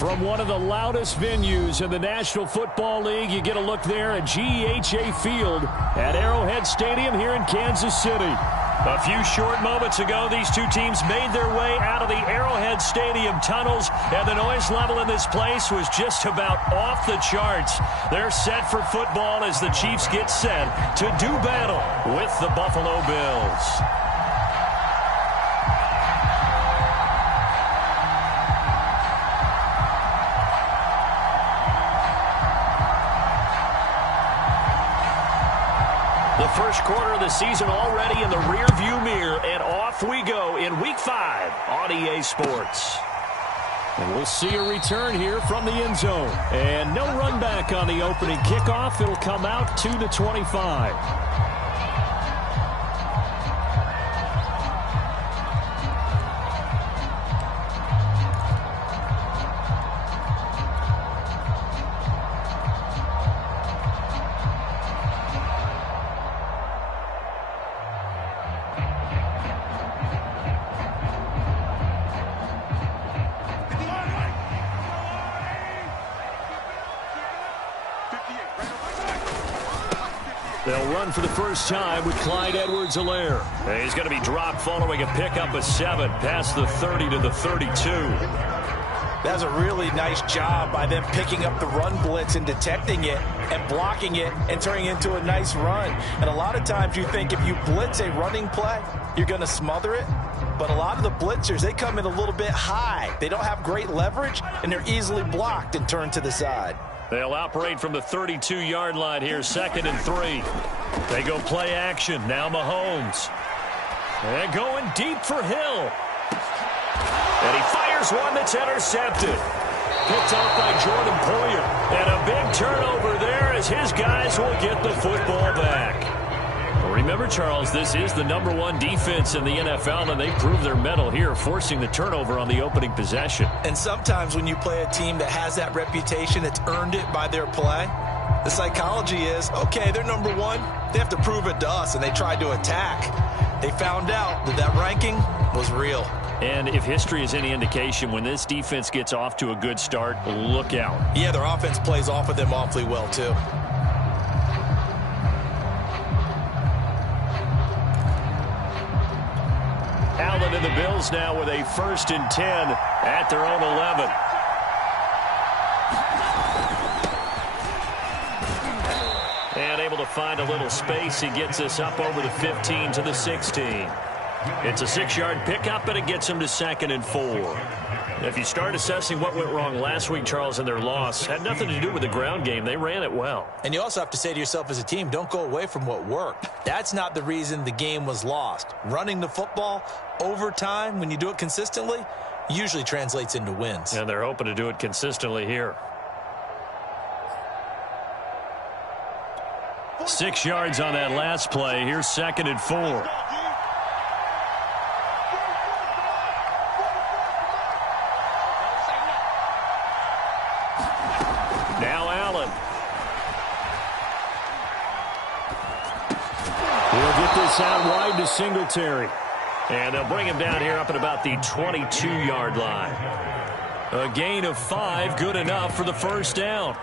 From one of the loudest venues in the National Football League, you get a look there at GEHA Field at Arrowhead Stadium here in Kansas City. A few short moments ago, these two teams made their way out of the Arrowhead Stadium tunnels, and the noise level in this place was just about off the charts. They're set for football as the Chiefs get set to do battle with the Buffalo Bills. The first quarter of the season already in the rearview mirror, and off we go in Week 5 on EA Sports. And we'll see a return here from the end zone. And no run back on the opening kickoff. It'll come out to the 25. They'll run for the first time with Clyde Edwards-Helaire. He's going to be dropped following a pickup of 7 past the 30 to the 32. That's a really nice job by them picking up the run blitz and detecting it and blocking it and turning it into a nice run. And a lot of times you think if you blitz a running play, you're going to smother it. But a lot of the blitzers, they come in a little bit high. They don't have great leverage, and they're easily blocked and turned to the side. They'll operate from the 32-yard line here, 2nd and 3. They go play action. Now Mahomes. And going deep for Hill. And he fires one that's intercepted. Picked off by Jordan Poyer. And a big turnover there as his guys will get the football back. Remember, Charles, this is the #1 defense in the NFL, and they prove their mettle here, forcing the turnover on the opening possession. And sometimes when you play a team that has that reputation, that's earned it by their play, the psychology is, okay, they're #1. They have to prove it to us, and they tried to attack. They found out that that ranking was real. And if history is any indication, when this defense gets off to a good start, look out. Yeah, their offense plays off of them awfully well, too. Allen and the Bills now with a 1st and 10 at their own 11. And able to find a little space. He gets us up over the 15 to the 16. It's a 6-yard pickup, and it gets him to 2nd and 4. If you start assessing what went wrong last week, Charles, in their loss, had nothing to do with the ground game. They ran it well. And you also have to say to yourself as a team, don't go away from what worked. That's not the reason the game was lost. Running the football over time, when you do it consistently, usually translates into wins. And they're hoping to do it consistently here. 6 yards on that last play. Here's 2nd and 4. Now Allen. He'll get this out wide to Singletary. And they'll bring him down here up at about the 22-yard line. A gain of 5, good enough for the first down.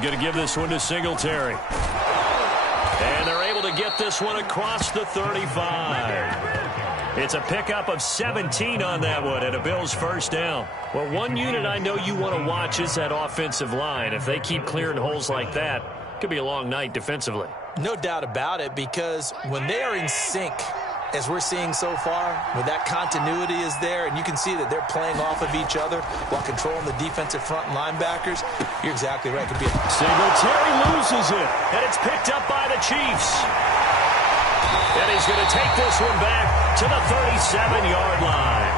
Going to give this one to Singletary. And they're able to get this one across the 35. It's a pickup of 17 on that one and a Bills first down. Well, one unit I know you want to watch is that offensive line. If they keep clearing holes like that, it could be a long night defensively. No doubt about it, because when they are in sync, as we're seeing so far, where that continuity is there, and you can see that they're playing off of each other while controlling the defensive front and linebackers, you're exactly right. It could be Singletary loses it, and it's picked up by the Chiefs. And he's going to take this one back to the 37-yard line.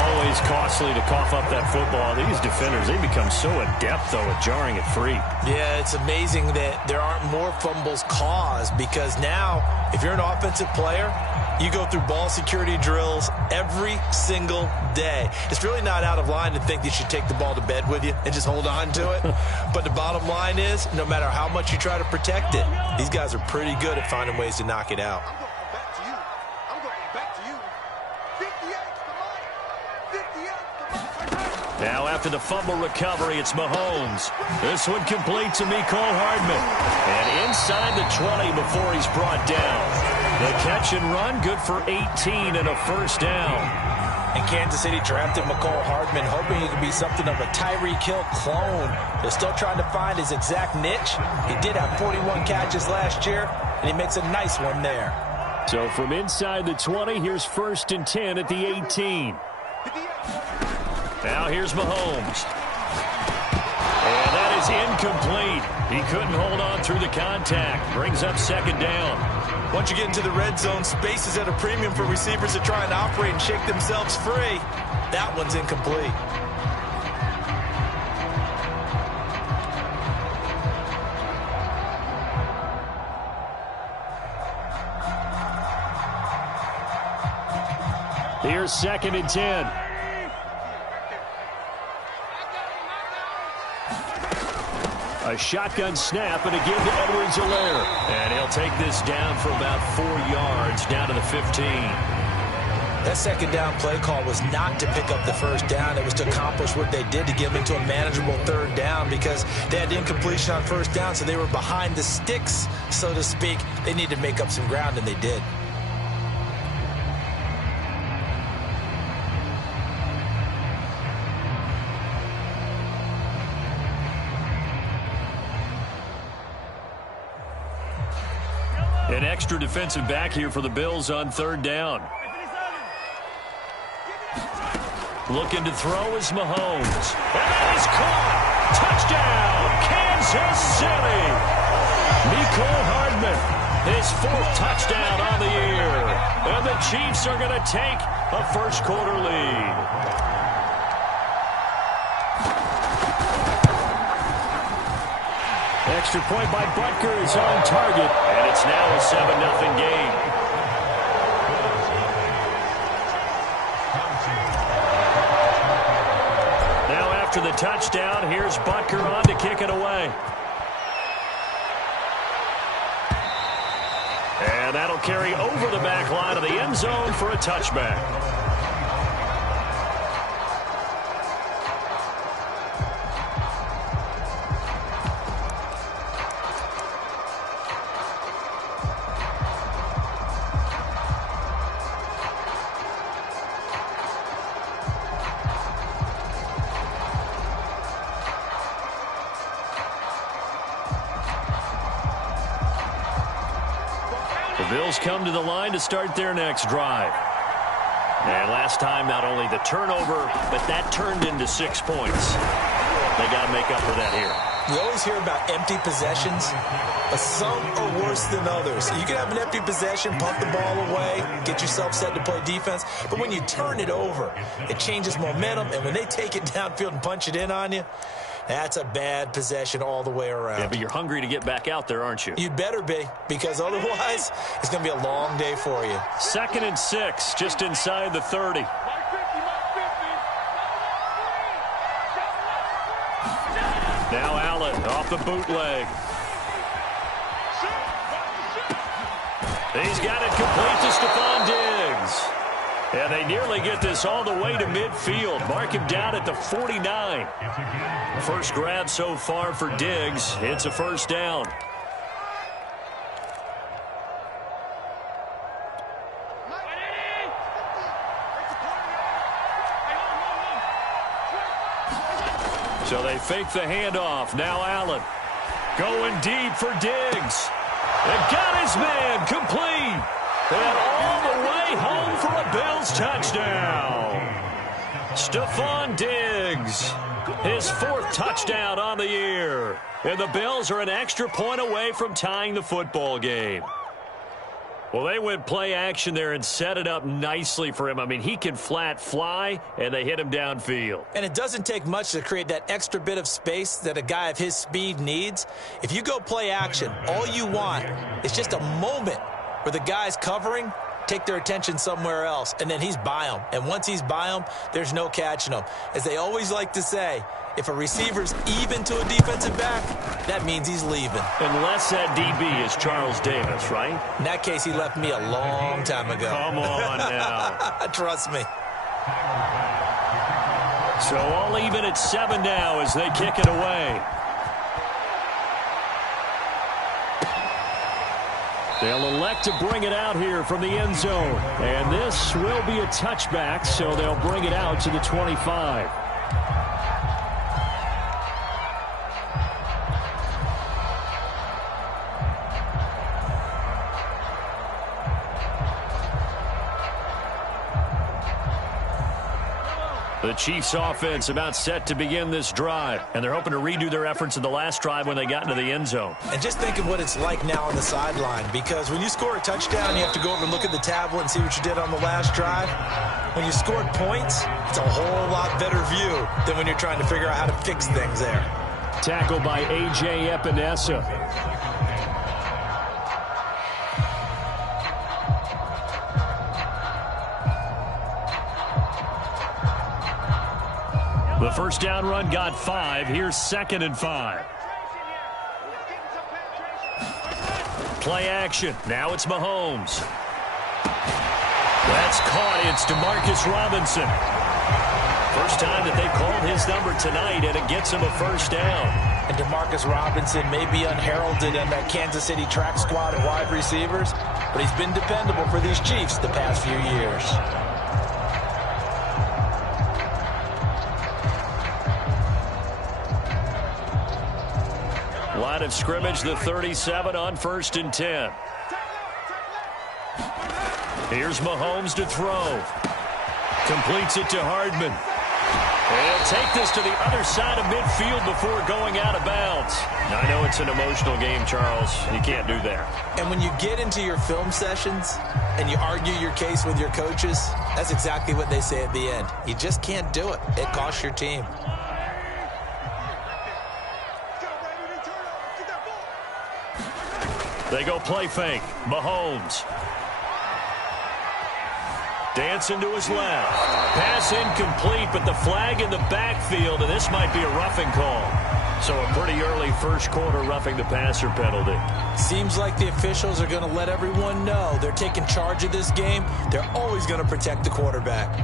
Always costly to cough up that football. These defenders, they become so adept, though, at jarring it free. Yeah, it's amazing that there aren't more fumbles caused, because now, if you're an offensive player, you go through ball security drills every single day. It's really not out of line to think you should take the ball to bed with you and just hold on to it. But the bottom line is, no matter how much you try to protect it, these guys are pretty good at finding ways to knock it out. Now after the fumble recovery, it's Mahomes. This one complete to Mecole Hardman. And inside the 20 before he's brought down. The catch and run, good for 18 and a first down. And Kansas City drafted Mecole Hardman, hoping he could be something of a Tyreek Hill clone. They're still trying to find his exact niche. He did have 41 catches last year, and he makes a nice one there. So from inside the 20, here's 1st and 10 at the 18. Now here's Mahomes. And that is incomplete. He couldn't hold on through the contact. Brings up 2nd down. Once you get into the red zone, space is at a premium for receivers to try and operate and shake themselves free. That one's incomplete. Here's 2nd and 10. A shotgun snap and a give to Edwards-Helaire. And he'll take this down for about 4 yards, down to the 15. That 2nd down play call was not to pick up the 1st down. It was to accomplish what they did, to get them into a manageable 3rd down, because they had incompletion on 1st down, so they were behind the sticks, so to speak. They needed to make up some ground, and they did. An extra defensive back here for the Bills on 3rd down. Looking to throw is Mahomes. And that is caught. Touchdown, Kansas City. Mecole Hardman, his 4th touchdown on the year. And the Chiefs are going to take a first-quarter lead. Extra point by Butker is on target, and it's now a 7-0 game. Now after the touchdown, here's Butker on to kick it away. And that'll carry over the back line of the end zone for a touchback. Bills come to the line to start their next drive. And last time, not only the turnover, but that turned into 6 points. They got to make up for that here. You always hear about empty possessions, but some are worse than others. You can have an empty possession, pump the ball away, get yourself set to play defense, but when you turn it over, it changes momentum, and when they take it downfield and punch it in on you, that's a bad possession all the way around. Yeah, but you're hungry to get back out there, aren't you? You'd better be, because otherwise, it's going to be a long day for you. 2nd and 6, just inside the 30. Now Allen off the bootleg. He's got it complete to Stephon Diggs. And they nearly get this all the way to midfield. Mark him down at the 49. First grab so far for Diggs. It's a first down. So they fake the handoff. Now Allen going deep for Diggs. And got his man complete. And all the way home for a Bills touchdown. Stephon Diggs, his 4th touchdown on the year. And the Bills are an extra point away from tying the football game. Well, they went play action there and set it up nicely for him. I mean, he can flat fly, and they hit him downfield. And it doesn't take much to create that extra bit of space that a guy of his speed needs. If you go play action, all you want is just a moment where the guy's covering, take their attention somewhere else, and then he's by him. And once he's by him, there's no catching him. As they always like to say, if a receiver's even to a defensive back, that means he's leaving. Unless that DB is Charles Davis, right? In that case, he left me a long time ago. Come on now. Trust me. So all even at 7 now as they kick it away. They'll elect to bring it out here from the end zone. And this will be a touchback, so they'll bring it out to the 25. The Chiefs offense about set to begin this drive, and they're hoping to redo their efforts in the last drive when they got into the end zone. And just think of what it's like now on the sideline, because when you score a touchdown, you have to go over and look at the tablet and see what you did on the last drive. When you scored points, it's a whole lot better view than when you're trying to figure out how to fix things there. Tackled by A.J. Epinesa. The first down run got 5. Here's 2nd and 5. Play action. Now it's Mahomes. That's caught. It's DeMarcus Robinson. First time that they called his number tonight, and it gets him a first down. And DeMarcus Robinson may be unheralded in that Kansas City track squad of wide receivers, but he's been dependable for these Chiefs the past few years. Line of scrimmage, the 37 on 1st and 10. Here's Mahomes to throw. Completes it to Hardman. And he'll take this to the other side of midfield before going out of bounds. Now, I know it's an emotional game, Charles. You can't do that. And when you get into your film sessions and you argue your case with your coaches, that's exactly what they say at the end. You just can't do it. It costs your team. They go play fake. Mahomes. Dancing to his left. Pass incomplete, but the flag in the backfield, and this might be a roughing call. So a pretty early first quarter roughing the passer penalty. Seems like the officials are going to let everyone know they're taking charge of this game. They're always going to protect the quarterback.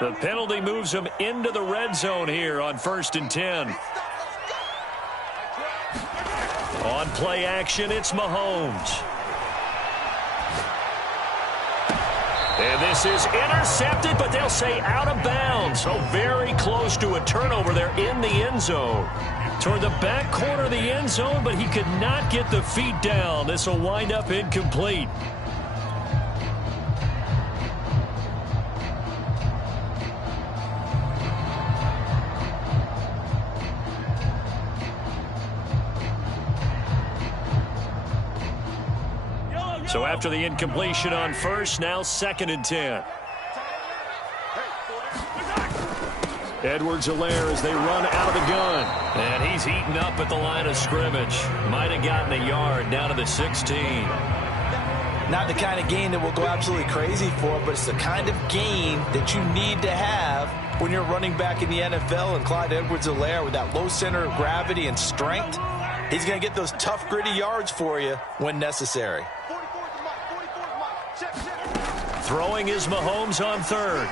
The penalty moves him into the red zone here on 1st and 10. On play action, it's Mahomes. And this is intercepted, but they'll say out of bounds. So very close to a turnover there in the end zone. Toward the back corner of the end zone, but he could not get the feet down. This will wind up incomplete. So after the incompletion on 1st, now 2nd and 10. Edwards-Helaire as they run out of the gun. And he's eaten up at the line of scrimmage. Might have gotten a yard down to the 16. Not the kind of gain that we'll go absolutely crazy for, but it's the kind of gain that you need to have when you're running back in the NFL. And Clyde Edwards-Helaire, with that low center of gravity and strength, he's going to get those tough, gritty yards for you when necessary. Throwing is Mahomes on 3rd.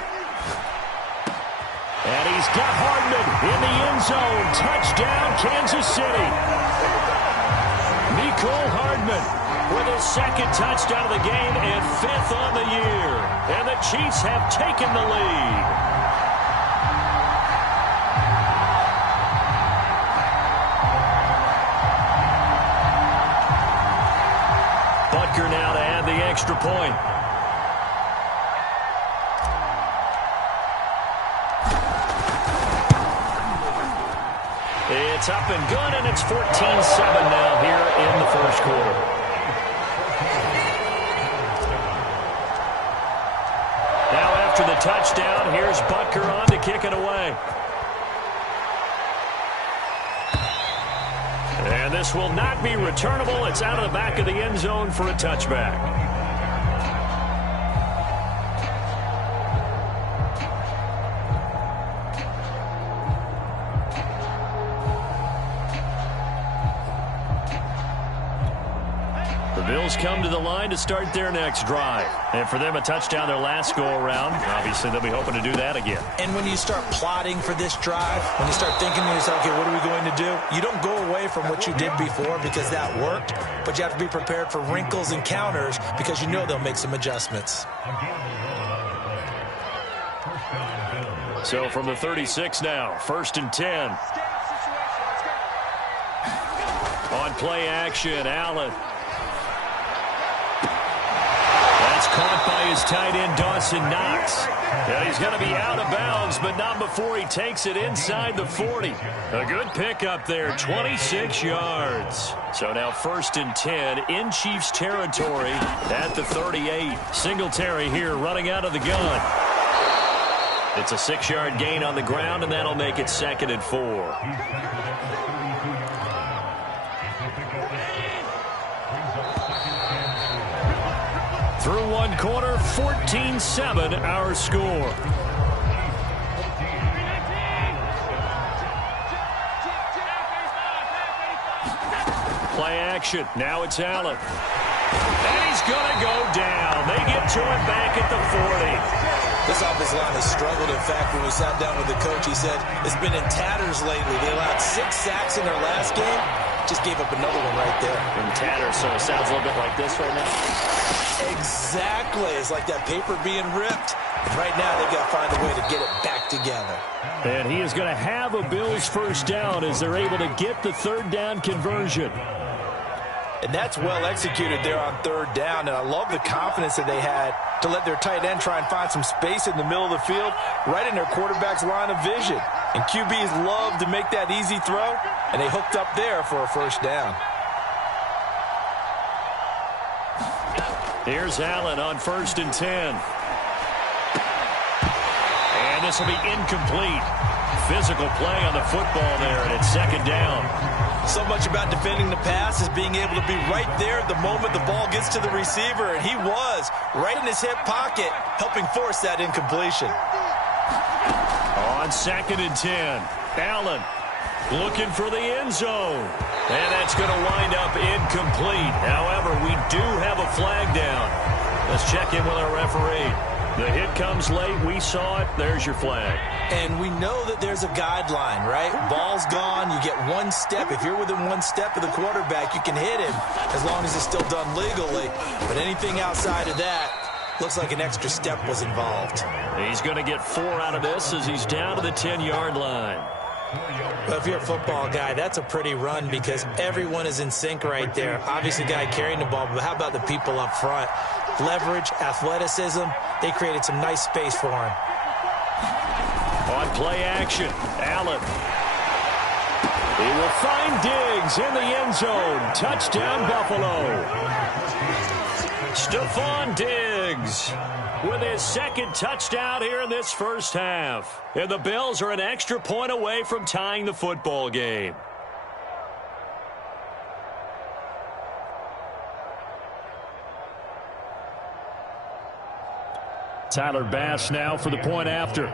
And he's got Hardman in the end zone. Touchdown, Kansas City. Mecole Hardman with his 2nd touchdown of the game and 5th on the year. And the Chiefs have taken the lead. Butker now to add the extra point. it's up and good, and it's 14-7 now here in the first quarter. Now after the touchdown, here's Butker on to kick it away. And this will not be returnable. It's out of the back of the end zone for a touchback. Bills come to the line to start their next drive. And for them, a touchdown their last go-around. Obviously, they'll be hoping to do that again. And when you start plotting for this drive, when you start thinking to yourself, okay, what are we going to do? You don't go away from what you did before because that worked, but you have to be prepared for wrinkles and counters because you know they'll make some adjustments. So from the 36 now, 1st and 10. On play action, Allen. Caught by his tight end, Dawson Knox. Yeah, he's going to be out of bounds, but not before he takes it inside the 40. A good pickup there, 26 yards. So now 1st and 10 in Chiefs territory at the 38. Singletary here running out of the gun. It's a 6-yard gain on the ground, and that'll make it 2nd and 4. Through one quarter, 14-7 our score. Play action. Now it's Allen. And he's going to go down. They get to him back at the 40. This offensive line has struggled. In fact, when we sat down with the coach, he said it's been in tatters lately. They allowed 6 sacks in their last game. Just gave up another one right there. In tatters, so it sounds a little bit like this right now. Exactly. It's like that paper being ripped. And right now, they've got to find a way to get it back together. And he is going to have a Bills first down as they're able to get the 3rd down conversion. And that's well executed there on 3rd down. And I love the confidence that they had to let their tight end try and find some space in the middle of the field, right in their quarterback's line of vision. And QBs love to make that easy throw, and they hooked up there for a first down. Here's Allen on 1st and 10. And this will be incomplete. Physical play on the football there, and it's 2nd down. So much about defending the pass is being able to be right there at the moment the ball gets to the receiver, and he was right in his hip pocket, helping force that incompletion. On 2nd and 10, Allen looking for the end zone. And that's going to wind up incomplete. However, we do have a flag down. Let's check in with our referee. The hit comes late. We saw it. There's your flag. And we know that there's a guideline, right? Ball's gone. You get 1 step. If you're within 1 step of the quarterback, you can hit him as long as it's still done legally. But anything outside of that, looks like an extra step was involved. He's going to get 4 out of this as he's down to the 10-yard line. Well, if you're a football guy, that's a pretty run because everyone is in sync right there. Obviously, the guy carrying the ball, but how about the people up front? Leverage, athleticism, they created some nice space for him. On play action, Allen. He will find Diggs in the end zone. Touchdown, Buffalo. Stephon Diggs with his 2nd touchdown here in this first half. And the Bills are an extra point away from tying the football game. Tyler Bass now for the point after.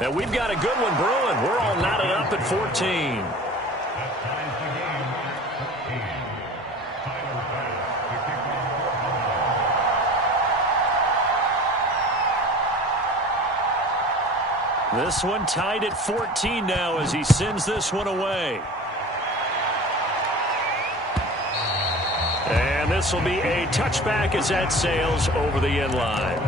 Now we've got a good one brewing. We're all knotted up at 14. This one tied at 14 now as he sends this one away. And this will be a touchback as that sails over the end line.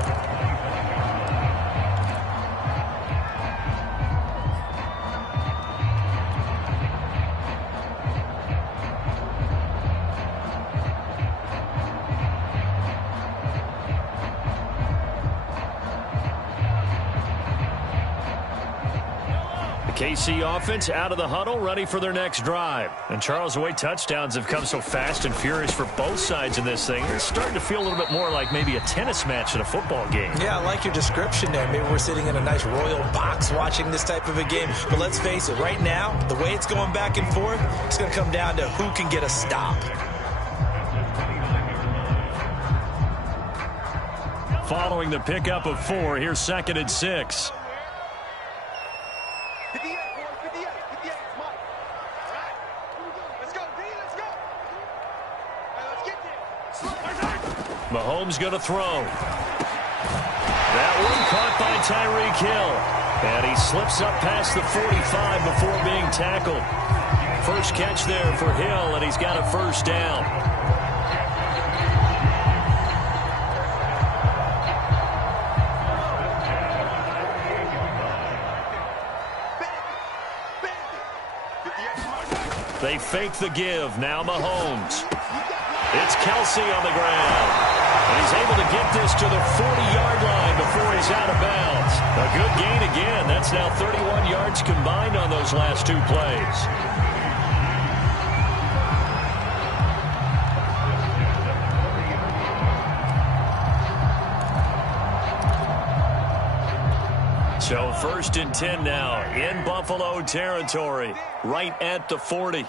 KC offense out of the huddle, ready for their next drive. And Charles, the way touchdowns have come so fast and furious for both sides in this thing, it's starting to feel a little bit more like maybe a tennis match in a football game. Yeah, I like your description there. Maybe we're sitting in a nice royal box watching this type of a game. But let's face it, right now, the way it's going back and forth, it's going to come down to who can get a stop. Following the pickup of 4, here's 2nd and 6. Mahomes going to throw. That one caught by Tyreek Hill. And he slips up past the 45 before being tackled. First catch there for Hill, and he's got a first down. They fake the give. Now Mahomes. It's Kelsey on the ground. And he's able to get this to the 40-yard line before he's out of bounds. A good gain again. That's now 31 yards combined on those last 2 plays. So 1st and 10 now in Buffalo territory, right at the 40.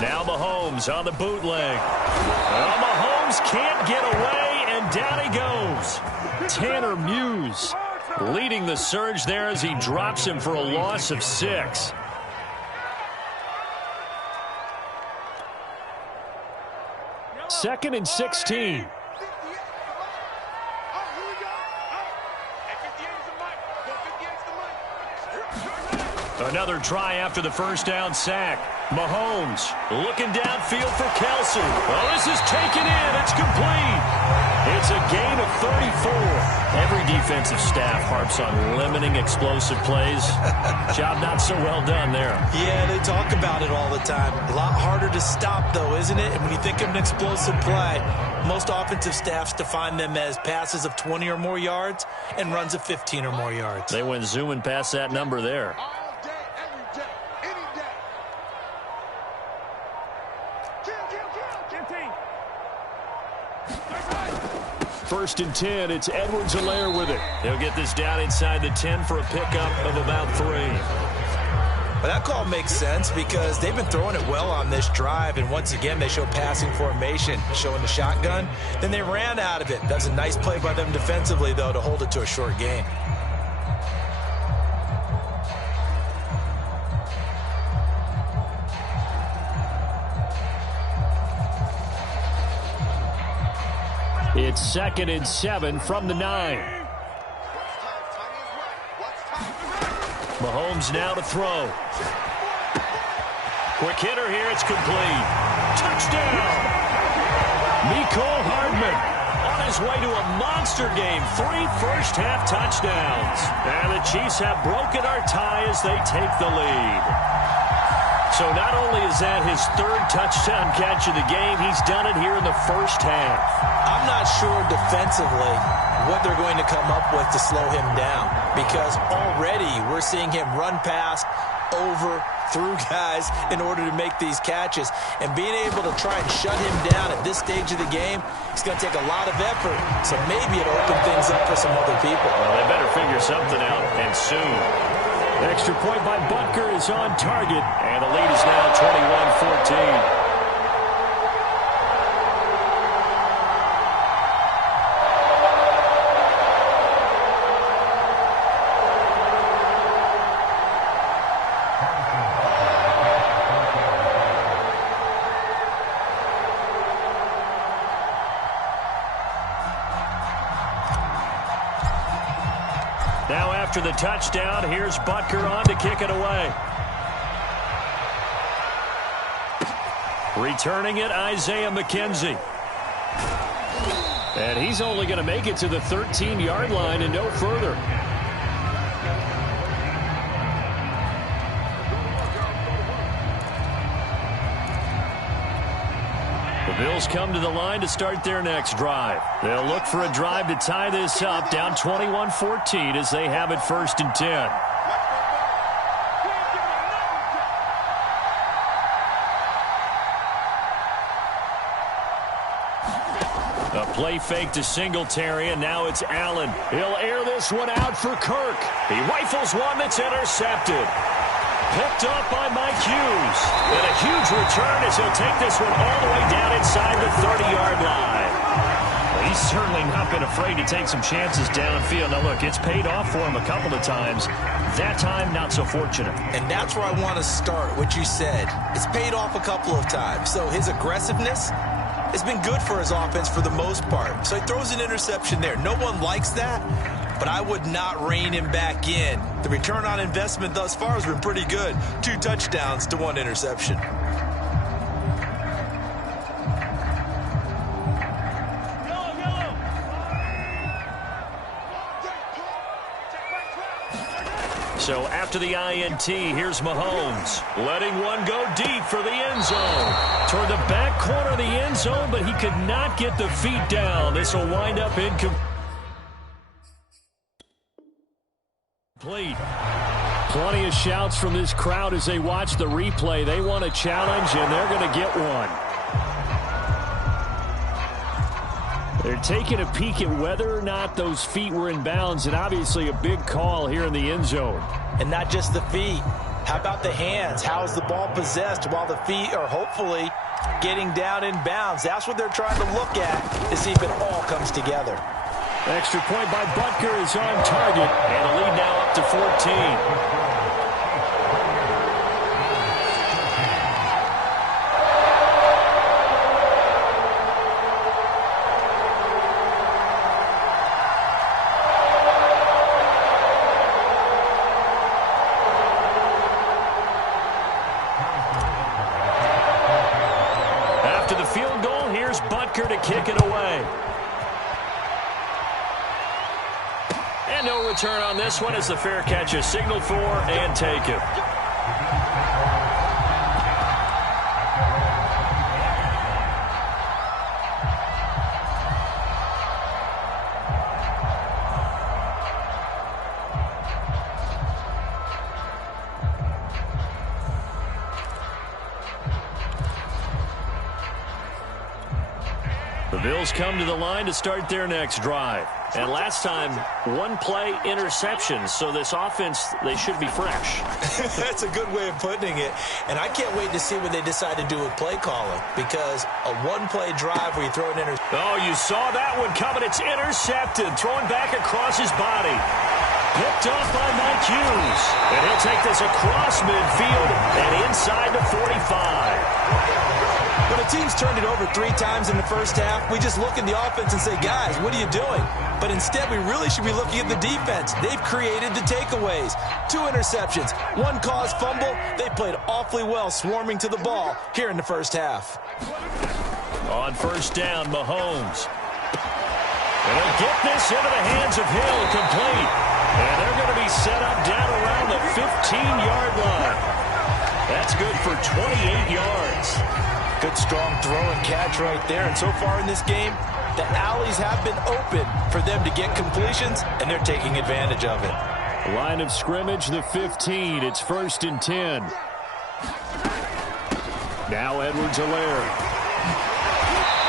Now Mahomes on the bootleg. Well, Mahomes can't get away, and down he goes. Tanner Muse leading the surge there as he drops him for a loss of 6. Second and 16. Another try after the first down sack. Mahomes looking downfield for Kelsey. Well, this is taken in. It's complete. It's a gain of 34. Every defensive staff harps on limiting explosive plays. Job not so well done there. Yeah, they talk about it all the time. A lot harder to stop, though, isn't it? And when you think of an explosive play, most offensive staffs define them as passes of 20 or more yards and runs of 15 or more yards. They went zooming past that number there. First and 10, it's Edwards-Helaire with it. He'll get this down inside the 10 for a pickup of about 3. But that call makes sense because they've been throwing it well on this drive, and once again they show passing formation, showing the shotgun. Then they ran out of it. That's a nice play by them defensively, though, to hold it to a short gain. It's 2nd and 7 from the 9. Mahomes now to throw. Quick hitter here. It's complete. Touchdown. Mecole Hardman on his way to a monster game. 3 first-half touchdowns. And the Chiefs have broken our tie as they take the lead. So not only is that his 3rd touchdown catch of the game, he's done it here in the first half. I'm not sure defensively what they're going to come up with to slow him down, because already we're seeing him run past, over, through guys in order to make these catches. And being able to try and shut him down at this stage of the game, it's going to take a lot of effort. So maybe it'll open things up for some other people. Well, they better figure something out, and soon. Extra point by Butker is on target, and the lead is now 21-14. Now after the touchdown, here's Butker on to kick it away. Returning it, Isaiah McKenzie. And he's only going to make it to the 13-yard line and no further. The Bills come to the line to start their next drive. They'll look for a drive to tie this up, down 21-14 as they have it 1st and 10. A play fake to Singletary, and now it's Allen. He'll air this one out for Kirk. He rifles one that's intercepted. Picked up by Mike Hughes. And a huge return as he'll take this one all the way down inside the 30-yard line. Well, he's certainly not been afraid to take some chances downfield. Now, look, it's paid off for him a couple of times. That time, not so fortunate. And that's where I want to start, what you said. It's paid off a couple of times. So his aggressiveness has been good for his offense for the most part. So he throws an interception there. No one likes that, but I would not rein him back in. The return on investment thus far has been pretty good. 2 touchdowns to 1 interception. So after the INT, here's Mahomes, letting one go deep for the end zone. Toward the back corner of the end zone, but he could not get the feet down. This will wind up incomplete. Plenty of shouts from this crowd as they watch the replay. They want a challenge, and they're going to get one. They're taking a peek at whether or not those feet were in bounds, and obviously a big call here in the end zone. And not just the feet. How about the hands? How's the ball possessed while the feet are hopefully getting down in bounds? That's what they're trying to look at to see if it all comes together. Extra point by Butker is on target, and the lead now up to 14. To kick it away. And no return on this one as the fair catch is signaled for and taken. The Bills come to the line to start their next drive. And last time, 1 play interception. So this offense, they should be fresh. That's a good way of putting it. And I can't wait to see what they decide to do with play calling. Because a 1-play drive where you throw an interception. Oh, you saw that one coming. It's intercepted. Throwing back across his body. Picked off by Mike Hughes. And he'll take this across midfield and inside the 45. When a team's turned it over 3 times in the first half, we just look at the offense and say, guys, what are you doing? But instead, we really should be looking at the defense. They've created the takeaways. 2 interceptions, 1 caused fumble. They played awfully well swarming to the ball here in the first half. On first down, Mahomes. And they'll get this into the hands of Hill, complete. And they're going to be set up down around the 15-yard line. That's good for 28 yards. Good strong throw and catch right there. And so far in this game, the alleys have been open for them to get completions, and they're taking advantage of it. Line of scrimmage, the 15. It's 1st and 10. Now Edwards-Helaire.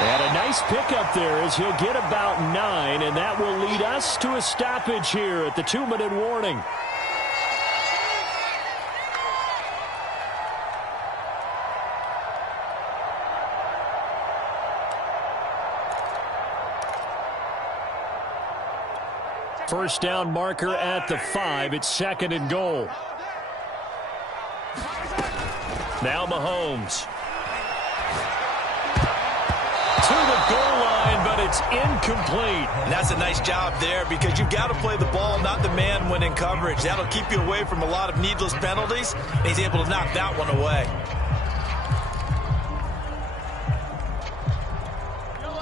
And a nice pickup there as he'll get about 9, and that will lead us to a stoppage here at the 2-minute warning. First down marker at the 5. It's 2nd and goal. Now Mahomes. To the goal line, but it's incomplete. And that's a nice job there because you've got to play the ball, not the man when in coverage. That'll keep you away from a lot of needless penalties. And he's able to knock that one away.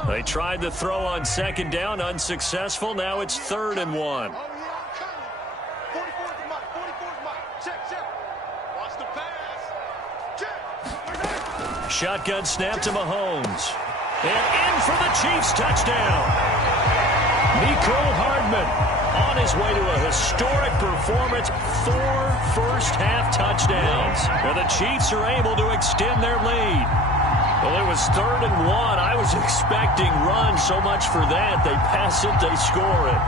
They tried the throw on 2nd down, unsuccessful. Now it's 3rd and 1. Shotgun snap to Mahomes. And in for the Chiefs touchdown. Mecole Hardman on his way to a historic performance. 4 first-half touchdowns. And the Chiefs are able to extend their lead. Well, it was 3rd and 1. I was expecting run. So much for that. They pass it, they score it.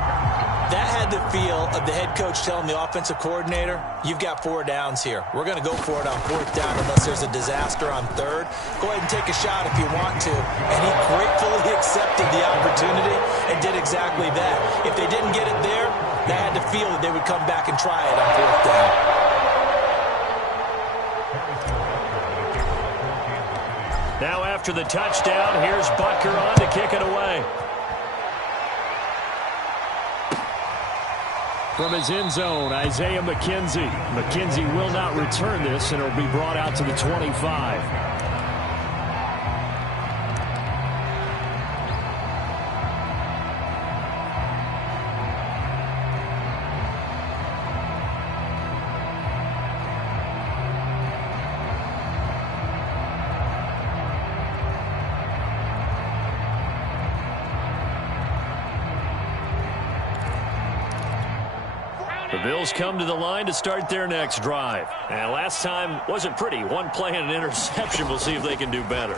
That had the feel of the head coach telling the offensive coordinator, you've got 4 downs here. We're going to go for it on 4th down unless there's a disaster on 3rd. Go ahead and take a shot if you want to. And he gratefully accepted the opportunity and did exactly that. If they didn't get it there, they had to feel that they would come back and try it on 4th down. Now after the touchdown, here's Butker on to kick it away. From his end zone, Isaiah McKenzie. McKenzie will not return this, and it'll be brought out to the 25. The Bills come to the line to start their next drive. And last time wasn't pretty. One play and an interception. We'll see if they can do better.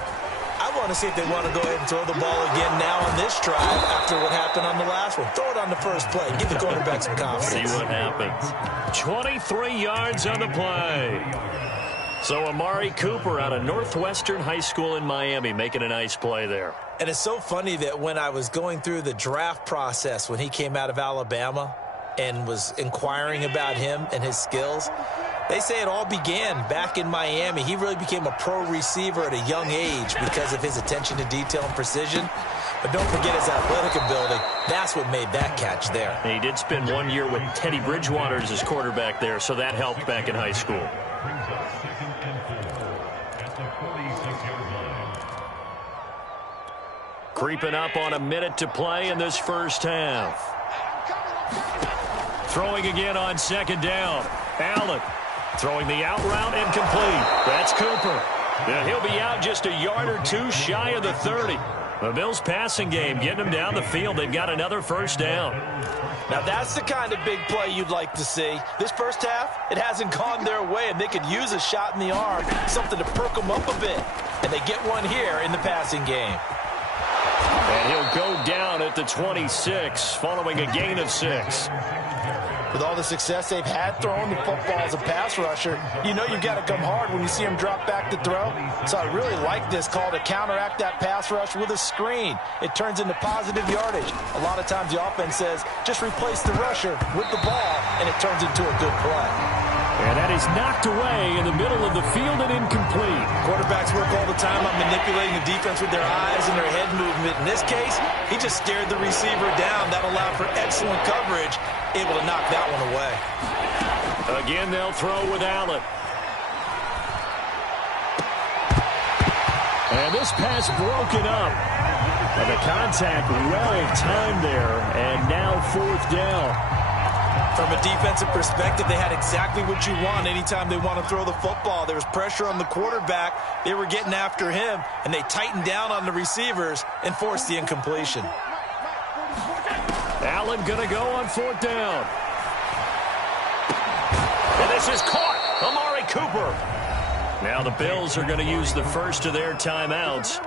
I want to see if they want to go ahead and throw the ball again now on this drive after what happened on the last one. Throw it on the first play. Give the quarterback some confidence. See what happens. 23 yards on the play. So Amari Cooper out of Northwestern High School in Miami making a nice play there. And it's so funny that when I was going through the draft process when he came out of Alabama and was inquiring about him and his skills, they say it all began back in Miami. He really became a pro receiver at a young age because of his attention to detail and precision. But don't forget his athletic ability. That's what made that catch there. And he did spend 1 year with Teddy Bridgewater as his quarterback there, so that helped back in high school. Creeping up on a minute to play in this first half. Throwing again on 2nd down. Allen throwing the out route incomplete. That's Cooper. Yeah, he'll be out just a yard or two shy of the 30. The Bills passing game getting them down the field. They've got another first down. Now that's the kind of big play you'd like to see. This first half, it hasn't gone their way, and they could use a shot in the arm, something to perk them up a bit. And they get one here in the passing game. And he'll go down at the 26 following a gain of 6. With all the success they've had throwing the football as a pass rusher, you know you've got to come hard when you see him drop back to throw. So I really like this call to counteract that pass rush with a screen. It turns into positive yardage. A lot of times the offense says, just replace the rusher with the ball, and it turns into a good play. And that is knocked away in the middle of the field and incomplete. Quarterbacks work all the time on manipulating the defense with their eyes and their head movement. In this case, he just stared the receiver down. That allowed for excellent coverage, able to knock that one away. Again, they'll throw with Allen. And this pass broken up. And the contact well timed there, and now 4th down. From a defensive perspective, they had exactly what you want anytime they want to throw the football. There was pressure on the quarterback. They were getting after him, and they tightened down on the receivers and forced the incompletion. Allen going to go on 4th down. And this is caught. Amari Cooper. Now the Bills are going to use the first of their timeouts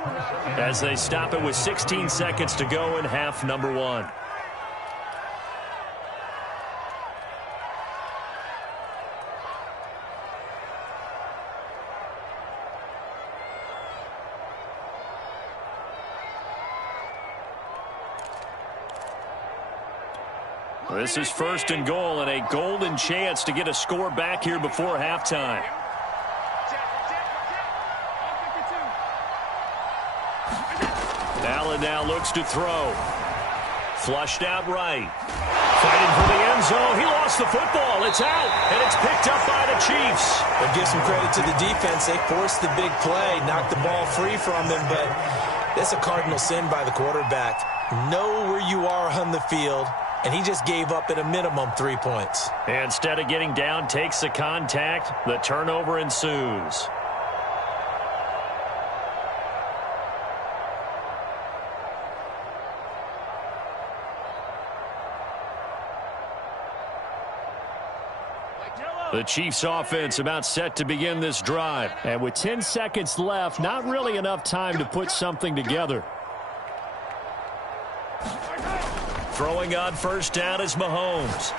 as they stop it with 16 seconds to go in half number 1. This is 1st and goal and a golden chance to get a score back here before halftime. Allen now looks to throw. Flushed out right. Fighting for the end zone. He lost the football. It's out, and it's picked up by the Chiefs. But give some credit to the defense. They forced the big play, knocked the ball free from him, but that's a cardinal sin by the quarterback. Know where you are on the field. And he just gave up at a minimum 3 points. Instead of getting down, takes the contact. The turnover ensues. The Chiefs offense about set to begin this drive. And with 10 seconds left, not really enough time to put something together. Throwing on first down is Mahomes.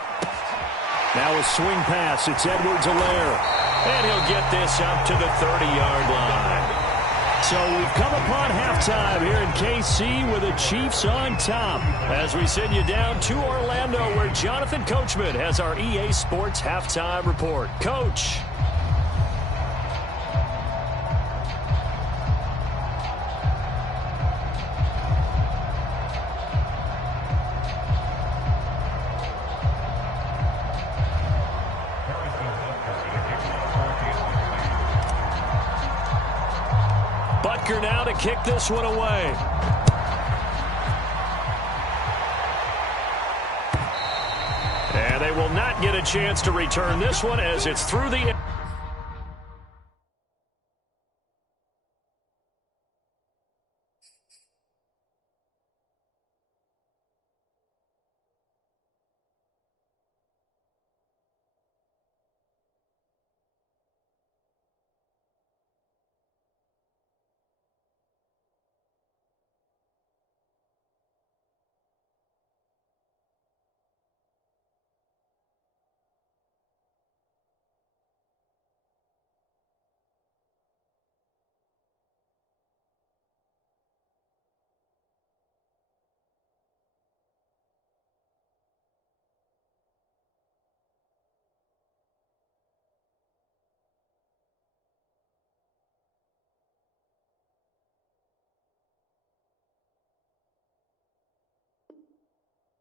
Now a swing pass. It's Edwards-Helaire. And he'll get this up to the 30-yard line. So we've come upon halftime here in KC with the Chiefs on top. As we send you down to Orlando, where Jonathan Coachman has our EA Sports halftime report. Coach. Now to kick this one away. And they will not get a chance to return this one as it's through the...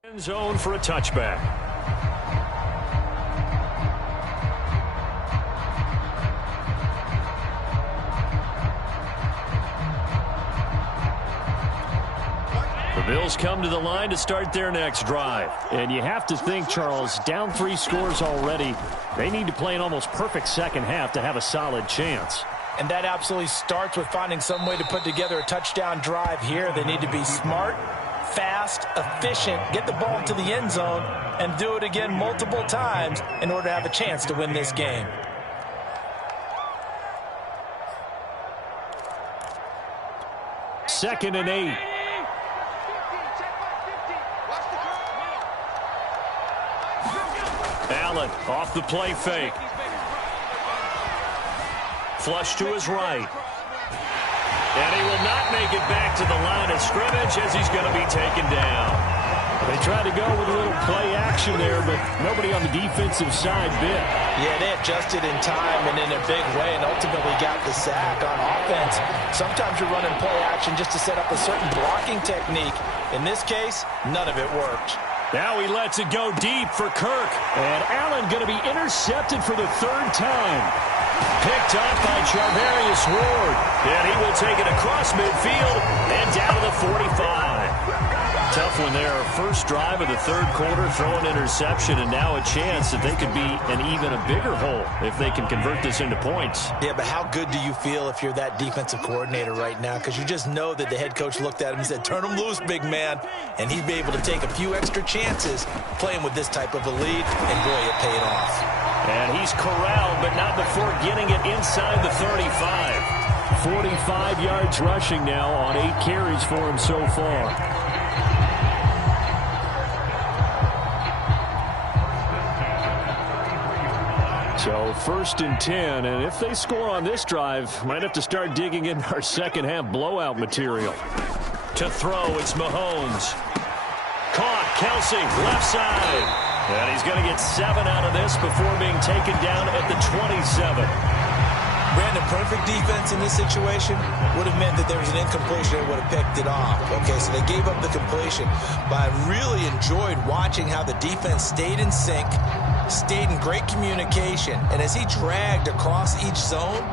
End zone for a touchback. The Bills come to the line to start their next drive. And you have to think, Charles, down 3 scores already. They need to play an almost perfect second half to have a solid chance. And that absolutely starts with finding some way to put together a touchdown drive here. They need to be smart, fast, efficient, get the ball to the end zone, and do it again multiple times in order to have a chance to win this game. Second and 8. Allen off the play fake. Flush to his right. And he will not make it back to the line of scrimmage as he's going to be taken down. They tried to go with a little play action there, but nobody on the defensive side bit. Yeah, they adjusted in time and in a big way and ultimately got the sack on offense. Sometimes you're running play action just to set up a certain blocking technique. In this case, none of it worked. Now he lets it go deep for Kirk. And Allen going to be intercepted for the 3rd time. Picked up by Charvarius Ward. And he will take it across midfield and down to the 45. Tough one there. First drive of the 3rd quarter, throw an interception, and now a chance that they could be in even a bigger hole if they can convert this into points. Yeah, but how good do you feel if you're that defensive coordinator right now? Because you just know that the head coach looked at him and said, turn him loose, big man. And he'd be able to take a few extra chances playing with this type of a lead, and boy, it paid off. And he's corralled, but not before getting it inside the 35. 45 yards rushing now on 8 carries for him so far. So 1st and 10, and if they score on this drive, might have to start digging in our second half blowout material. To throw, it's Mahomes. Caught, Kelsey, left side. And he's going to get 7 out of this before being taken down at the 27. Brandon, perfect defense in this situation would have meant that there was an incompletion and would have picked it off. Okay, so they gave up the completion. But I really enjoyed watching how the defense stayed in sync, stayed in great communication. And as he dragged across each zone,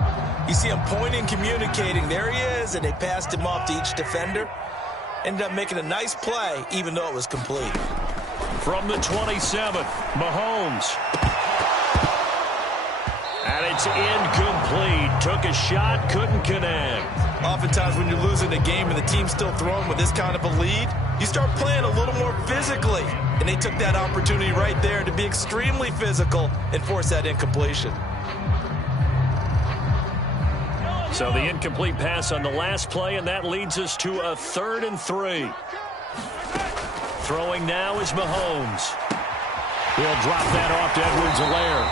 you see him pointing, communicating. There he is, and they passed him off to each defender. Ended up making a nice play, even though it was complete. From the 27, Mahomes. And it's incomplete. Took a shot, couldn't connect. Oftentimes when you're losing a game and the team's still throwing with this kind of a lead, you start playing a little more physically. And they took that opportunity right there to be extremely physical and force that incompletion. So the incomplete pass on the last play, and that leads us to a 3rd and 3. Throwing now is Mahomes. He'll drop that off to Edwards-Helaire.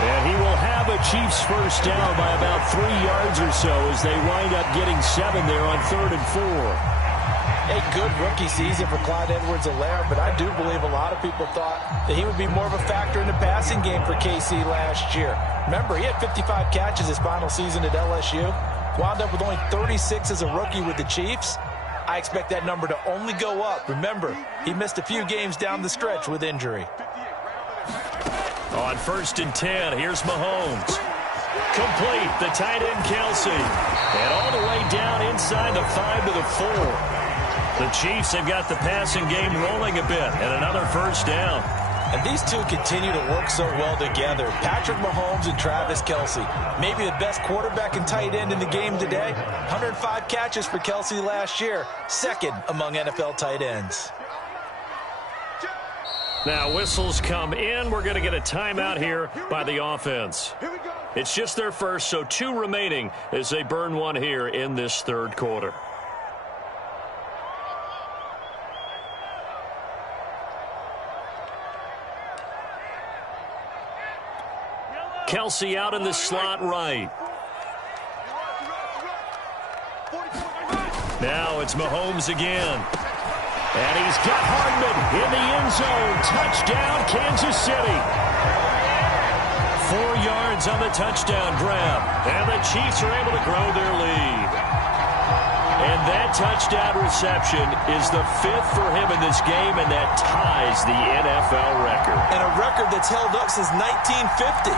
And he will have a Chiefs first down by about 3 yards or so as they wind up getting 7 there on 3rd and 4. A good rookie season for Clyde Edwards-Helaire, but I do believe a lot of people thought that he would be more of a factor in the passing game for KC last year. Remember, he had 55 catches his final season at LSU. Wound up with only 36 as a rookie with the Chiefs. I expect that number to only go up. Remember, he missed a few games down the stretch with injury. On 1st and 10, here's Mahomes. Complete, the tight end Kelsey. And all the way down inside the 5 to the 4. The Chiefs have got the passing game rolling a bit, and another first down. And these two continue to work so well together. Patrick Mahomes and Travis Kelsey. Maybe the best quarterback and tight end in the game today. 105 catches for Kelsey last year. 2nd among NFL tight ends. Now whistles come in. We're going to get a timeout here by the offense. It's just their first, so 2 remaining as they burn one here in this 3rd quarter. Kelsey out in the slot right. Now it's Mahomes again. And he's got Hardman in the end zone. Touchdown, Kansas City. 4 yards on the touchdown grab. And the Chiefs are able to grow their lead. And that touchdown reception is the 5th for him in this game, and that ties the NFL record. And a record that's held up since 1950.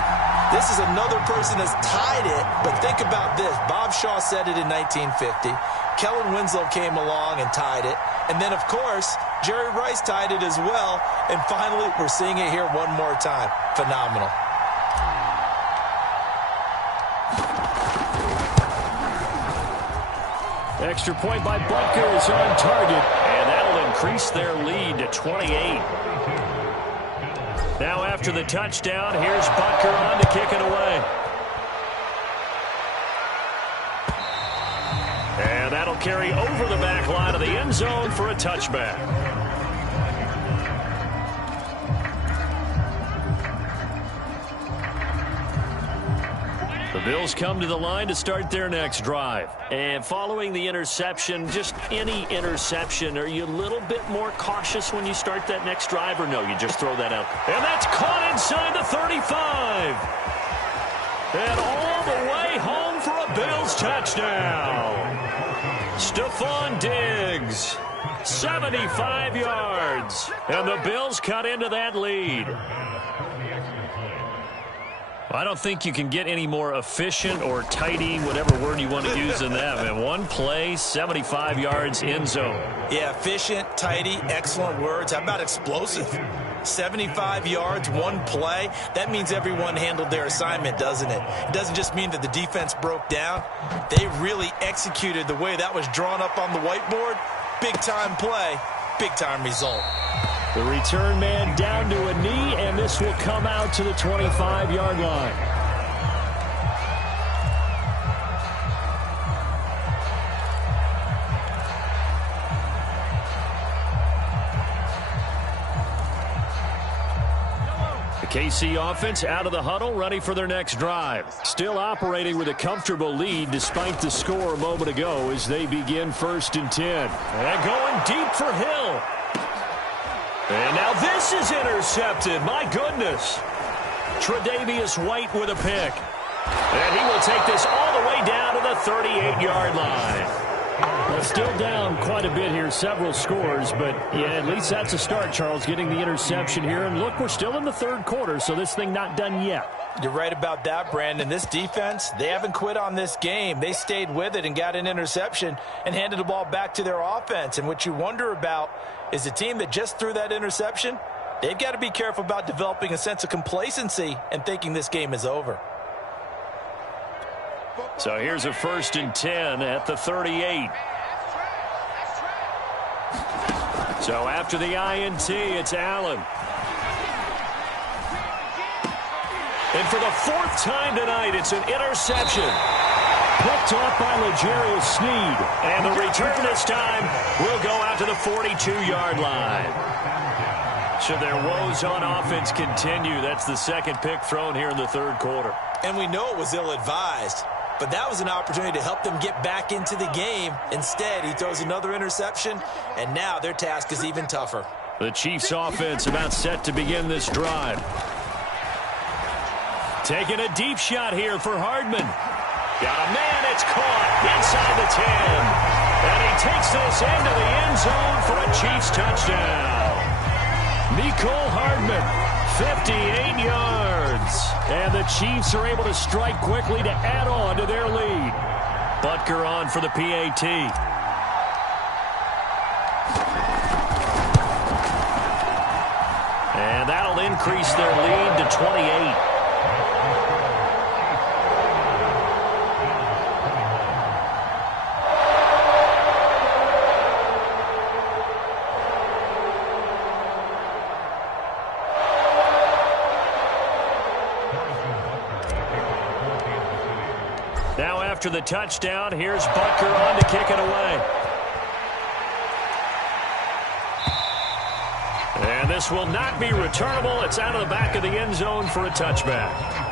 This is another person that's tied it, but think about this. Bob Shaw said it in 1950. Kellen Winslow came along and tied it. And then, of course, Jerry Rice tied it as well. And finally, we're seeing it here one more time. Phenomenal. Extra point by Butker is on target, and that'll increase their lead to 28. Now after the touchdown, here's Butker on to kick it away. And that'll carry over the back line of the end zone for a touchback. The Bills come to the line to start their next drive. And following the interception, just any interception, are you a little bit more cautious when you start that next drive, or no, you just throw that out? And that's caught inside the 35. And all the way home for a Bills touchdown. Stephon Diggs, 75 yards. And the Bills cut into that lead. I don't think you can get any more efficient or tidy, whatever word you want to use in that. Man, one play, 75 yards, end zone. Yeah, efficient, tidy, excellent words. How about explosive? 75 yards, one play. That means everyone handled their assignment, doesn't it? It doesn't just mean that the defense broke down. They really executed the way that was drawn up on the whiteboard. Big-time play, big-time result. The return man down to a knee, and this will come out to the 25-yard line. The KC offense out of the huddle, ready for their next drive. Still operating with a comfortable lead despite the score a moment ago as they begin 1st and 10. And going deep for Hill. And now this is intercepted. My goodness. Tre'Davious White with a pick. And he will take this all the way down to the 38-yard line. Well, still down quite a bit here, several scores, but yeah, at least that's a start, Charles, getting the interception here. And look, we're still in the 3rd quarter, so this thing not done yet. You're right about that, Brandon. This defense, they haven't quit on this game. They stayed with it and got an interception and handed the ball back to their offense. And what you wonder about is the team that just threw that interception, they've got to be careful about developing a sense of complacency and thinking this game is over. So here's a 1st and 10 at the 38. So after the INT, it's Allen. And for the 4th time tonight, it's an interception. Picked off by L'Jarius Sneed. And the return this time will go out to the 42-yard line. Should their woes on offense continue, that's the 2nd pick thrown here in the 3rd quarter. And we know it was ill-advised, but that was an opportunity to help them get back into the game. Instead, he throws another interception, and now their task is even tougher. The Chiefs offense about set to begin this drive. Taking a deep shot here for Hardman. Got a man, it's caught inside the 10. And he takes this into the end zone for a Chiefs touchdown. Mecole Hardman, 58 yards. And the Chiefs are able to strike quickly to add on to their lead. Butker on for the PAT. And that'll increase their lead to 28. Now after the touchdown, here's Butker on to kick it away. And this will not be returnable. It's out of the back of the end zone for a touchback.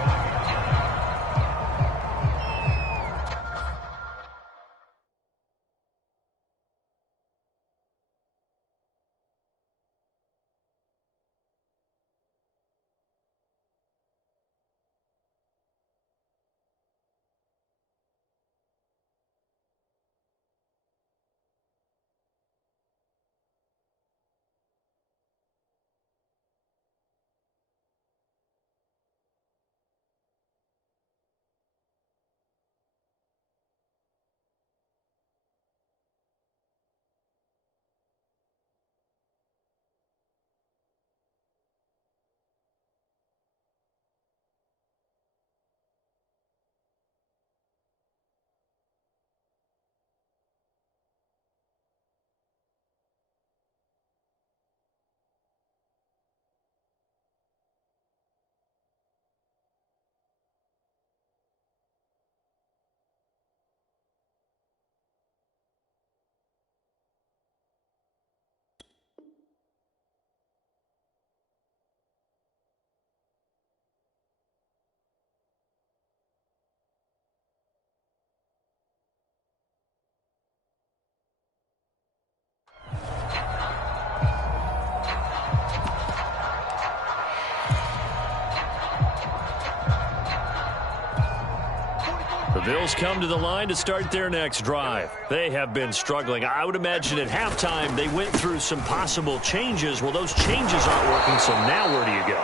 The Bills come to the line to start their next drive. They have been struggling. I would imagine at halftime they went through some possible changes. Well, those changes aren't working, so now where do you go?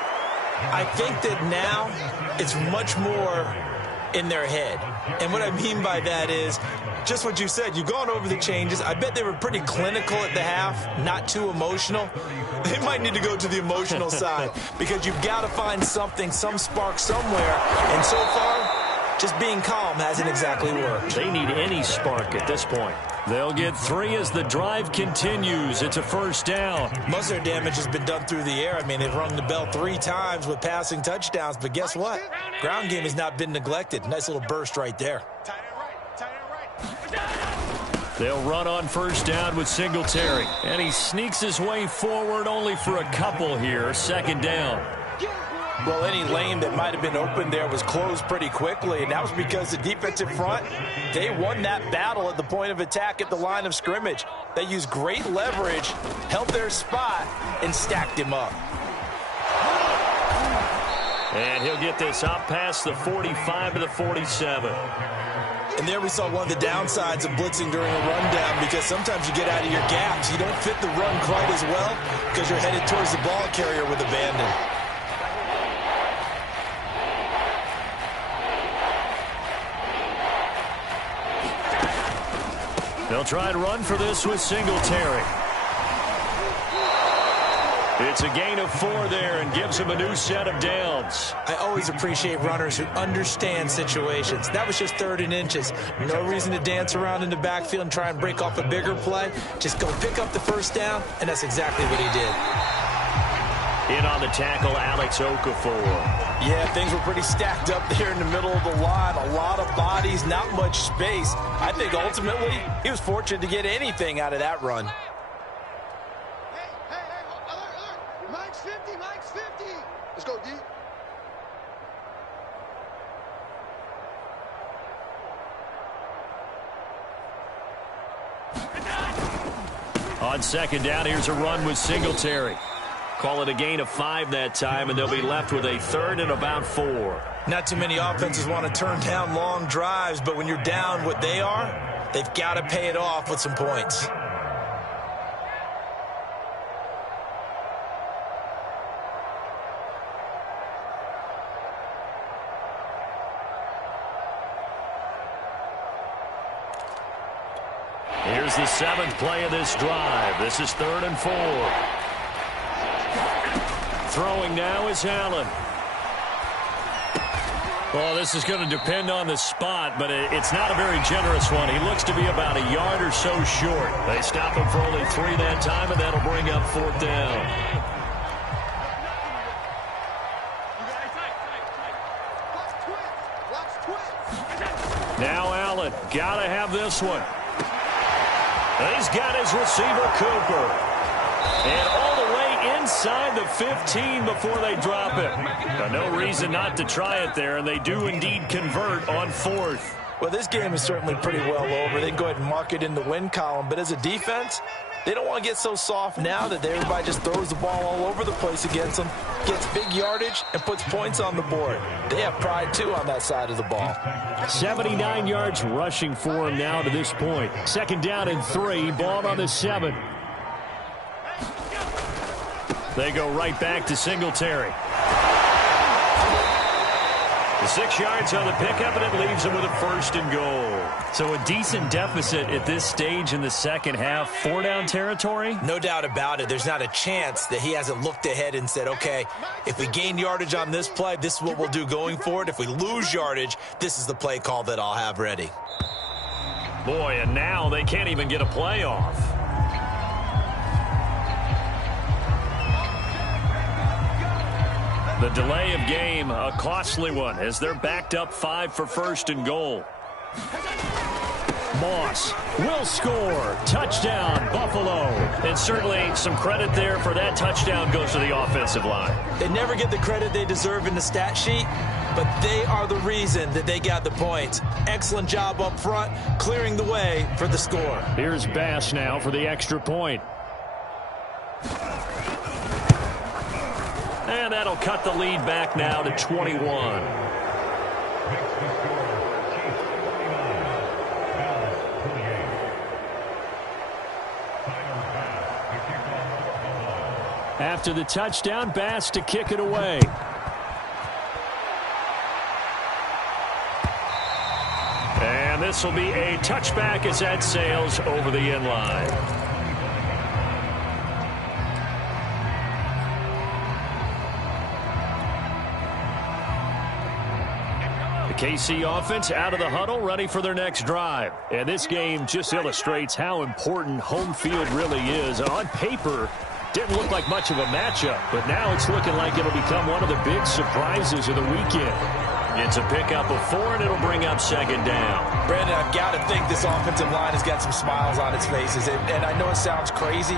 I think that now it's much more in their head. And what I mean by that is just what you said. You've gone over the changes. I bet they were pretty clinical at the half, not too emotional. They might need to go to the emotional side because you've got to find something, some spark somewhere. And so far, just being calm hasn't exactly worked. They need any spark at this point. They'll get 3 as the drive continues. It's a first down. Most of their damage has been done through the air. I mean, they've rung the bell 3 times with passing touchdowns. But guess what? Ground game has not been neglected. Nice little burst right there. They'll run on first down with Singletary. And he sneaks his way forward only for a couple here. Second down. Well, any lane that might have been open there was closed pretty quickly, and that was because the defensive front, they won that battle at the point of attack at the line of scrimmage. They used great leverage, held their spot, and stacked him up. And he'll get this up past the 45 to the 47. And there we saw one of the downsides of blitzing during a rundown, because sometimes you get out of your gaps. You don't fit the run quite as well because you're headed towards the ball carrier with abandon. They'll try and run for this with Singletary. It's a gain of 4 there and gives him a new set of downs. I always appreciate runners who understand situations. That was just 3rd and inches. No reason to dance around in the backfield and try and break off a bigger play. Just go pick up the first down, and that's exactly what he did. In on the tackle, Alex Okafor. Yeah, things were pretty stacked up there in the middle of the line. A lot of bodies, not much space. I think ultimately he was fortunate to get anything out of that run. Mike's 50, Mike's 50. Let's go, D. On 2nd down, here's a run with Singletary. Call it a gain of 5 that time, and they'll be left with a 3rd and about 4. Not too many offenses want to turn down long drives, but when you're down what they are, they've got to pay it off with some points. Here's the 7th play of this drive. This is 3rd and 4. Throwing now is Allen. Well, this is going to depend on the spot, but it's not a very generous one. He looks to be about a yard or so short. They stop him for only 3 that time, and that'll bring up 4th down. Now Allen, got to have this one. He's got his receiver, Cooper. And all the way inside the 15 before they drop it. Now, no reason not to try it there, and they do indeed convert on 4th. Well, this game is certainly pretty well over. They can go ahead and mark it in the win column. But as a defense, they don't want to get so soft now that everybody just throws the ball all over the place against them, gets big yardage, and puts points on the board. They have pride, too, on that side of the ball. 79 yards rushing for him now to this point. 2nd down and 3, ball on the 7. They go right back to Singletary. The 6 yards on the pickup, and it leaves them with a 1st and goal. So a decent deficit at this stage in the 2nd half. 4-down territory? No doubt about it. There's not a chance that he hasn't looked ahead and said, okay, if we gain yardage on this play, this is what we'll do going forward. If we lose yardage, this is the play call that I'll have ready. Boy, and now they can't even get a play off. The delay of game, a costly one, as they're backed up 5 for 1st and goal. Moss will score. Touchdown, Buffalo. And certainly some credit there for that touchdown goes to the offensive line. They never get the credit they deserve in the stat sheet, but they are the reason that they got the points. Excellent job up front, clearing the way for the score. Here's Bass now for the extra point. And that'll cut the lead back now to 21. After the touchdown, Bass to kick it away. And this will be a touchback as that sails over the end line. KC offense out of the huddle, ready for their next drive. And this game just illustrates how important home field really is. On paper, didn't look like much of a matchup, but now it's looking like it'll become one of the big surprises of the weekend. It's a pickup of 4, and it'll bring up 2nd down. Brandon, I've got to think this offensive line has got some smiles on its faces. And I know it sounds crazy,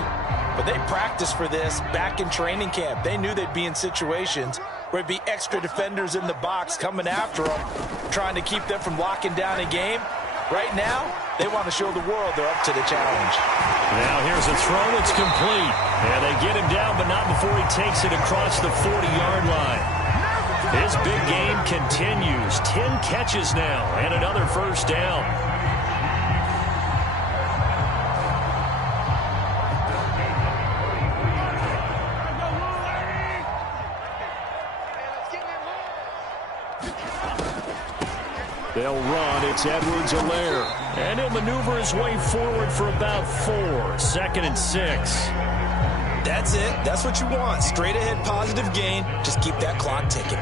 but they practiced for this back in training camp. They knew they'd be in situations where it'd be extra defenders in the box coming after them, trying to keep them from locking down a game. Right now, they want to show the world they're up to the challenge. Now here's a throw that's complete. And they get him down, but not before he takes it across the 40-yard line. His big game continues. 10 catches now and another 1st down. They'll run. It's Edwards-Helaire. And he'll maneuver his way forward for about 4. 2nd and 6. That's it. That's what you want. Straight ahead positive gain. Just keep that clock ticking.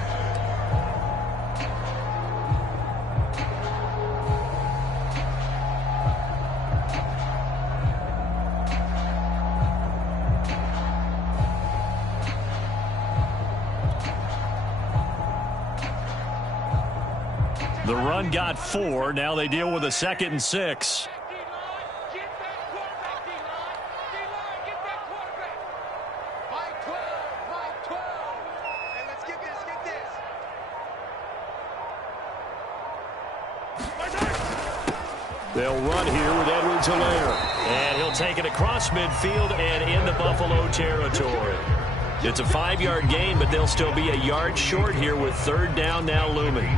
The run got 4. Now they deal with a 2nd and 6. They'll run here with Edwards-Helaire. And he'll take it across midfield and in the Buffalo territory. It's a 5-yard gain, but they'll still be a yard short here with 3rd down now looming.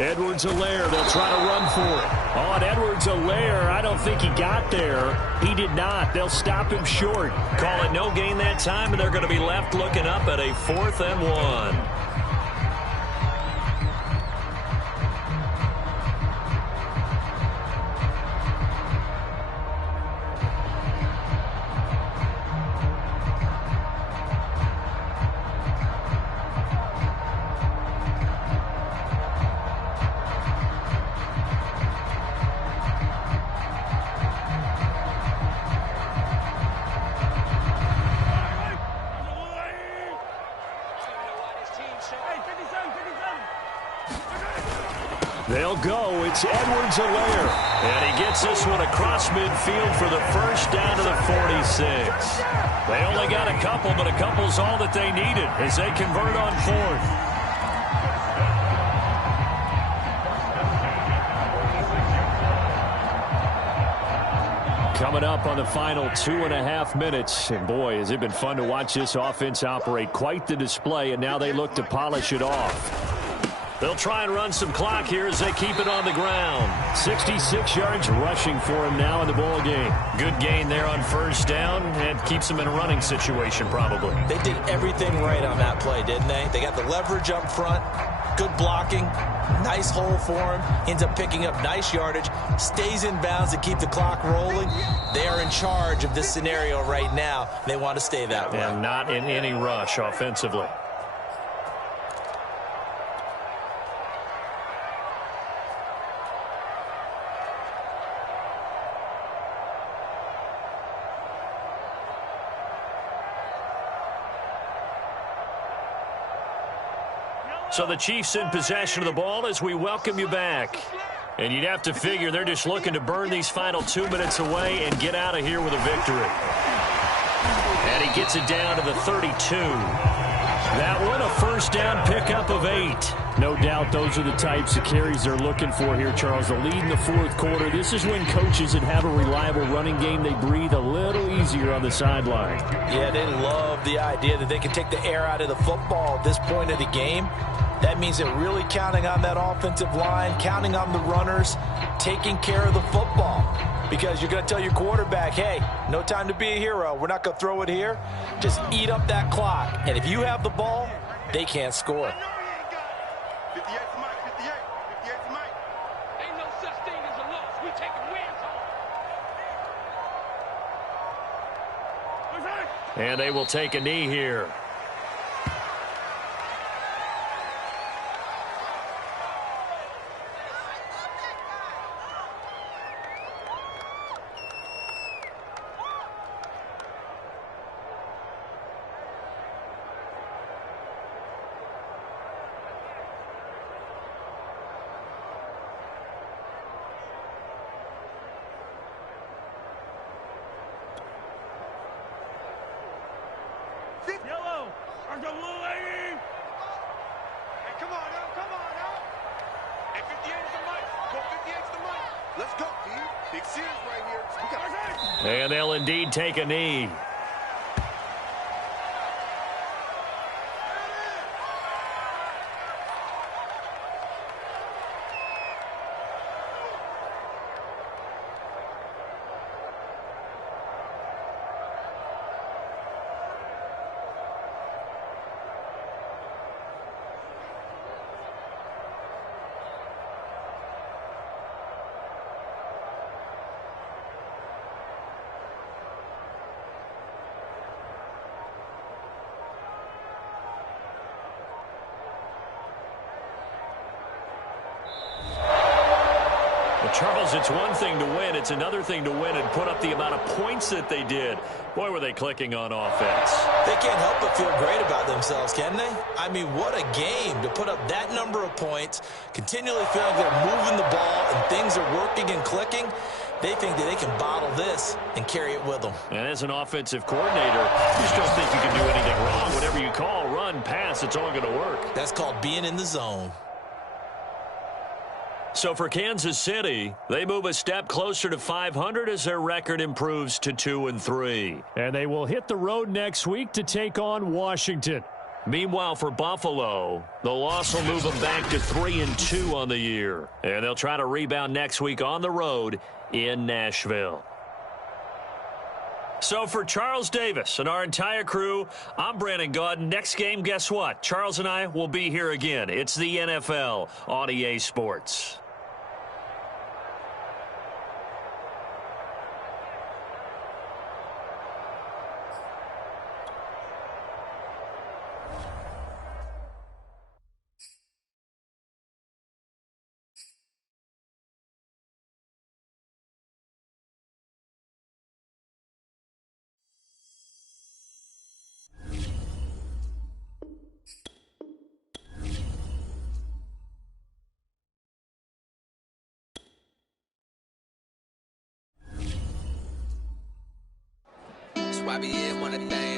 Edwards-Helaire, they'll try to run for it. On Edwards-Helaire, I don't think he got there. He did not. They'll stop him short. Call it no gain that time, and they're going to be left looking up at a 4th and 1. They'll go. It's Edwards-Helaire. And he gets this one across midfield for the 1st down to the 46. They only got a couple, but a couple's all that they needed as they convert on 4th. Coming up on the final 2.5 minutes. And boy, has it been fun to watch this offense operate. Quite the display, and now they look to polish it off. They'll try and run some clock here as they keep it on the ground. 66 yards rushing for him now in the ball game. Good gain there on 1st down and keeps them in a running situation probably. They did everything right on that play, didn't they? They got the leverage up front, good blocking, nice hole for him, ends up picking up nice yardage, stays in bounds to keep the clock rolling. They are in charge of this scenario right now. They want to stay that way. And not in any rush offensively. So the Chiefs in possession of the ball as we welcome you back. And you'd have to figure they're just looking to burn these final 2 minutes away and get out of here with a victory. And he gets it down to the 32. That one, a 1st down pickup of 8. No doubt those are the types of carries they're looking for here, Charles. The lead in the 4th quarter. This is when coaches that have a reliable running game, they breathe a little easier on the sideline. Yeah, they love the idea that they can take the air out of the football at this point of the game. That means they're really counting on that offensive line, counting on the runners, taking care of the football. Because you're going to tell your quarterback, hey, no time to be a hero. We're not going to throw it here. Just eat up that clock. And if you have the ball, they can't score. 58's Mike, 58's Mike. Ain't no such thing as a loss. We taking wins home. And they will take a knee here. Yellow, or the blue lady. Hey, come on now, come on now. Hey, 58 is the mic. Go 58. Let's go, D. Big series right here. We got And they'll indeed take a knee. Charles, it's one thing to win. It's another thing to win and put up the amount of points that they did. Boy, were they clicking on offense. They can't help but feel great about themselves, can they? I mean, what a game to put up that number of points, continually feeling they're moving the ball and things are working and clicking. They think that they can bottle this and carry it with them. And as an offensive coordinator, you just don't think you can do anything wrong. Whatever you call, run, pass, it's all going to work. That's called being in the zone. So for Kansas City, they move a step closer to 500 as their record improves to 2-3. And they will hit the road next week to take on Washington. Meanwhile, for Buffalo, the loss will move them back to 3-2 on the year. And they'll try to rebound next week on the road in Nashville. So for Charles Davis and our entire crew, I'm Brandon Gaudin. Next game, guess what? Charles and I will be here again. It's the NFL on EA Sports. Why be in one of the things?